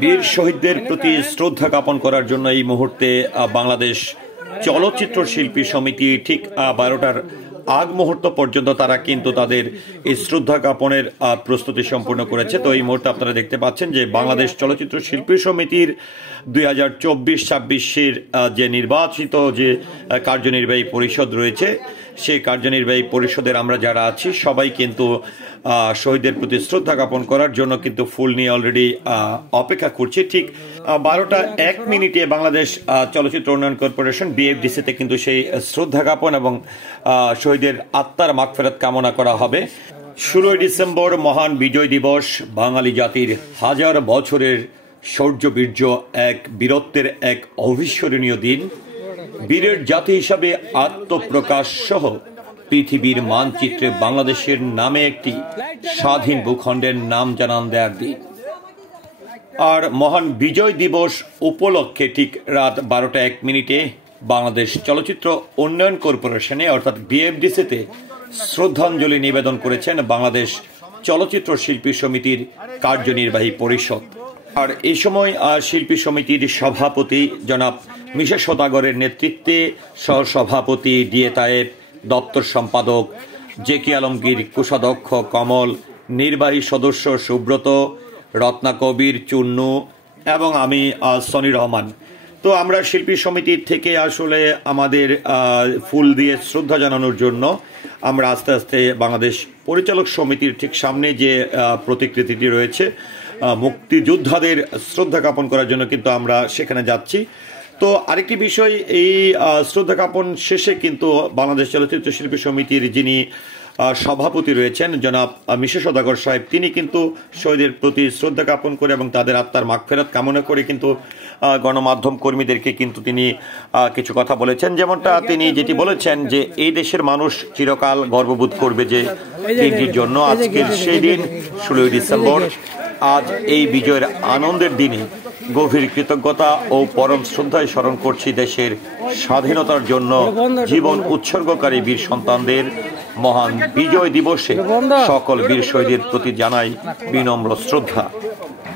বীর শহীদদের প্রতি শ্রদ্ধা জ্ঞাপন করার জন্য এই মুহূর্তে বাংলাদেশ চলচ্চিত্র শিল্পী সমিতি ঠিক 12টার আগ মুহূর্ত পর্যন্ত তারা কিন্তু তাদের এই শ্রদ্ধা জ্ঞাপনের প্রস্তুতি সম্পূর্ণ করেছে। তো এই মুহূর্তে আপনারা দেখতে পাচ্ছেন যে বাংলাদেশ চলচ্চিত্র শিল্পী সমিতির 2024-26-এর যে নির্বাচিত যে কার্যনির্বাহী পরিষদ রয়েছে, সেই কার্যনির্বাহী পরিষদের আমরা যারা আছি সবাই কিন্তু শহীদদের প্রতি শ্রদ্ধা জ্ঞাপন করার জন্য কিন্তু ফুল নিয়ে অলরেডি অপেক্ষা করছি। ঠিক 12টা 1 মিনিটে বাংলাদেশ চলচ্চিত্র উন্নয়ন কর্পোরেশন BFDC-তে কিন্তু সেই শ্রদ্ধা জ্ঞাপন এবং শহীদের আত্মার মাগফিরাত কামনা করা হবে। 16 ডিসেম্বর মহান বিজয় দিবস, বাঙালি জাতির হাজার বছরের শৌর্য বীর্য, এক বীরত্বের এক অবিস্মরণীয় দিন। বীরের জাতি হিসাবে আত্মপ্রকাশ সহ পৃথিবীর মানচিত্রে বাংলাদেশের নামে একটি স্বাধীন ভূখণ্ডের নাম জানান দেওয়ার দিন। আর মহান বিজয় দিবস উপলক্ষে ঠিক রাত 12টা 1 মিনিটে বাংলাদেশ চলচ্চিত্র উন্নয়ন কর্পোরেশনে অর্থাৎ BFDC-তে শ্রদ্ধাঞ্জলি নিবেদন করেছেন বাংলাদেশ চলচ্চিত্র শিল্পী সমিতির কার্যনির্বাহী পরিষদ। আর এই সময় শিল্পী সমিতির সভাপতি জনাব মিশা সওদাগরের নেতৃত্বে সহসভাপতি DA তায়েব, দপ্তর সম্পাদক JK আলমগীর, কোষাধ্যক্ষ কমল, নির্বাহী সদস্য সুব্রত, রত্না কবির, চুন্নু এবং আমি সনি রহমান। তো আমরা শিল্পী সমিতির থেকে আসলে আমাদের ফুল দিয়ে শ্রদ্ধা জানানোর জন্য আমরা আস্তে আস্তে বাংলাদেশ পরিচালক সমিতির ঠিক সামনে যে প্রতিকৃতিটি রয়েছে, মুক্তিযোদ্ধাদের শ্রদ্ধা জ্ঞাপন করার জন্য কিন্তু আমরা সেখানে যাচ্ছি। তো আরেকটি বিষয়, এই শ্রদ্ধা জ্ঞাপন শেষে কিন্তু বাংলাদেশ চলচ্চিত্র শিল্পী সমিতির যিনি সভাপতি রয়েছেন জনাব মিশা সওদাগর সাহেব, তিনি কিন্তু শহীদের প্রতি শ্রদ্ধা জ্ঞাপন করে এবং তাদের আত্মার মাগফিরাত কামনা করে কিন্তু গণমাধ্যম কর্মীদেরকে কিন্তু তিনি কিছু কথা বলেছেন। যেমনটা তিনি যেটি বলেছেন যে এই দেশের মানুষ চিরকাল গর্ববোধ করবে যে দিনটির জন্য। আজকের সেই দিন 16 ডিসেম্বর, আজ এই বিজয়ের আনন্দের দিনে গভীর কৃতজ্ঞতা ও পরম শ্রদ্ধায় স্মরণ করছি দেশের স্বাধীনতার জন্য জীবন উৎসর্গকারী বীর সন্তানদের। মহান বিজয় দিবসে সকল বীর শহীদের প্রতি জানাই বিনম্র শ্রদ্ধা।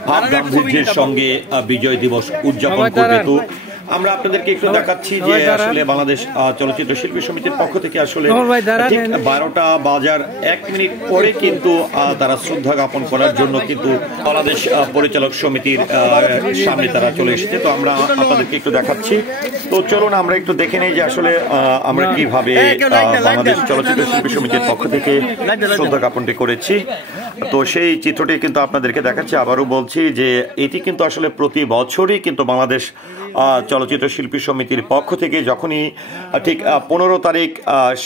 ভাব গাম্ভীর্যের সঙ্গে বিজয় দিবস উদযাপন করবে। তো আমরা আপনাদেরকে একটু দেখাচ্ছি যে আসলে বাংলাদেশ চলচ্চিত্র শিল্পী সমিতির পক্ষ থেকে আসলে ঠিক 12টা বাজার 1 মিনিট পরে কিন্তু তারা শ্রদ্ধা জ্ঞাপন করার জন্য কিন্তু বাংলাদেশ পরিচালক সমিতির সামনে তারা চলে এসেছে। তো আমরা আপনাদেরকে একটু দেখাচ্ছি। তো চলুন আমরা একটু দেখে নেই যে আসলে আমরা কিভাবে বাংলাদেশ চলচ্চিত্র শিল্পী সমিতির পক্ষ থেকে শ্রদ্ধা জ্ঞাপনটি করেছি। তো সেই চিত্রটি কিন্তু আপনাদেরকে দেখাচ্ছি। আবারও বলছি যে এটি কিন্তু আসলে প্রতি বছরই কিন্তু বাংলাদেশ চলচ্চিত্র শিল্পী সমিতির পক্ষ থেকে যখনই ঠিক 15 তারিখ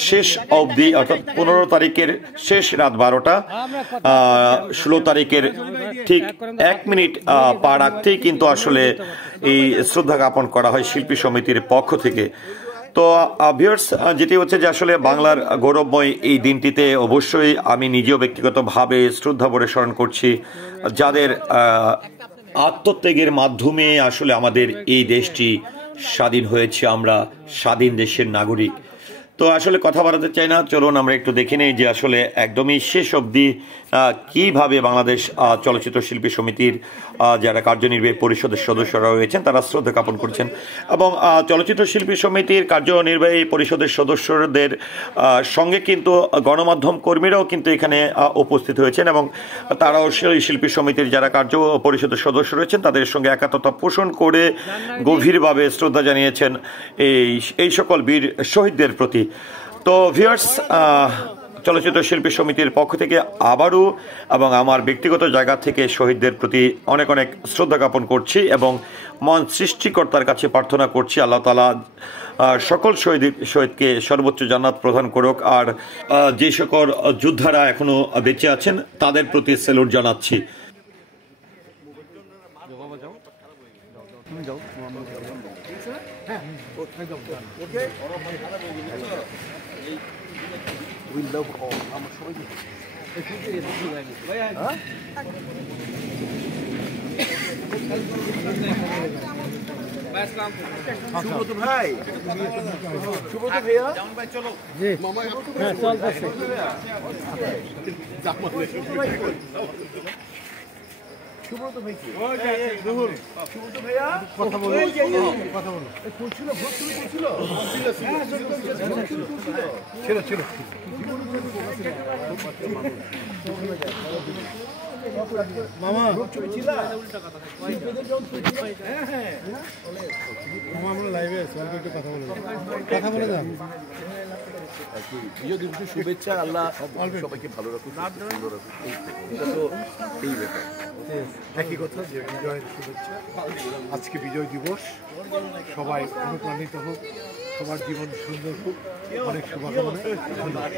শেষ অবধি, অর্থাৎ 15 তারিখের শেষ রাত 12টা, 16 তারিখের ঠিক 1 মিনিট পা রাখতেই কিন্তু আসলে এই শ্রদ্ধা জ্ঞাপন করা হয় শিল্পী সমিতির পক্ষ থেকে। তো ভিউয়ার্স, যেটি হচ্ছে যে আসলে বাংলার গৌরবময় এই দিনটিতে অবশ্যই আমি নিজেও ব্যক্তিগতভাবে শ্রদ্ধা ভরে স্মরণ করছি যাদের আত্মত্যাগের মাধ্যমে আসলে আমাদের এই দেশটি স্বাধীন হয়েছে। আমরা স্বাধীন দেশের নাগরিক। তো আসলে কথা বাড়াতে চাই না, চলুন আমরা একটু দেখে নেই যে আসলে একদমই শেষ অবধি কিভাবে বাংলাদেশ চলচ্চিত্র শিল্পী সমিতির যারা কার্যনির্বাহী পরিষদের সদস্যরা রয়েছেন তারা শ্রদ্ধা জ্ঞাপন করছেন এবং চলচ্চিত্র শিল্পী সমিতির কার্যনির্বাহী পরিষদের সদস্যদের সঙ্গে কিন্তু গণমাধ্যম কর্মীরাও কিন্তু এখানে উপস্থিত হয়েছেন এবং তারাও সেই শিল্পী সমিতির যারা কার্য পরিষদের সদস্য রয়েছেন তাদের সঙ্গে একাত্মতা পোষণ করে গভীরভাবে শ্রদ্ধা জানিয়েছেন এই সকল বীর শহীদদের প্রতি। তো ভিউয়ার্স, চলচ্চিত্র শিল্পী সমিতির পক্ষ থেকে আবারও এবং আমার ব্যক্তিগত জায়গা থেকে শহীদদের প্রতি অনেক অনেক শ্রদ্ধা জ্ঞাপন করছি এবং মন সৃষ্টিকর্তার কাছে প্রার্থনা করছি আল্লাহ তাআলা সকল শহীদকে সর্বোচ্চ জান্নাত প্রদান করুক। আর যে সকল যোদ্ধারা এখনো বেঁচে আছেন তাদের প্রতি স্যালুট জানাচ্ছি। We love all. I'm sorry. Subrata ভাই, সুব্রত ভাইয়া, জামান ভাই চলো। জি মামা হ্যাঁ চলতেছে। জামান সুব্রত ভাই কি? সুব্রত ভাইয়া কথা বলো, কথা বলো। করছিল ভোট শুরু করছিল? ছিল। মামা আমরা লাইভে আছি, একটু কথা বলে দাও। বিজয় দিবসের শুভেচ্ছা। আল্লাহ সবাইকে ভালো রাখুন, সুন্দর রাখুন। এটা তো এই ব্যাপার। একই কথা যে বিজয়ের শুভেচ্ছা। আজকে বিজয় দিবস, সবাই অনুপ্রাণিত হোক, সবার জীবন সুন্দর হোক, অনেক শুভকামনা। ধন্যবাদ।